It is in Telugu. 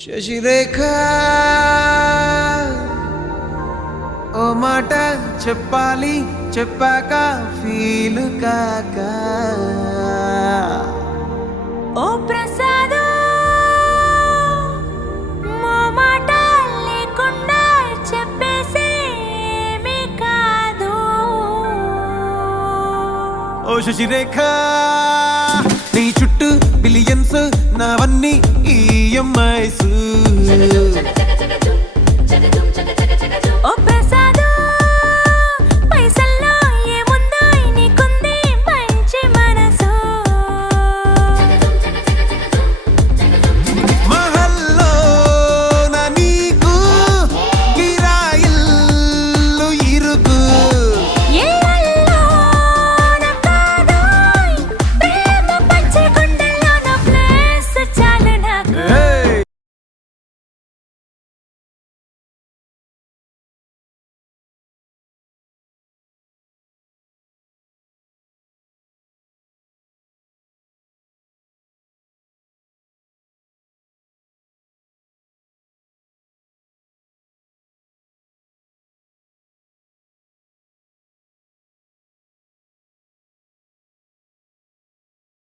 శశిరేఖ ఓ మాట చెప్పాలి చెప్పాక ఫీల్ కాక ఓ ప్రసాద్ మో మాట లేకుండా చెప్పేసేమీ కాదు. ఓ శశిరేఖ నీ చుట్టూ బిలియన్స్ నావన్నీ ఈఎంఐస్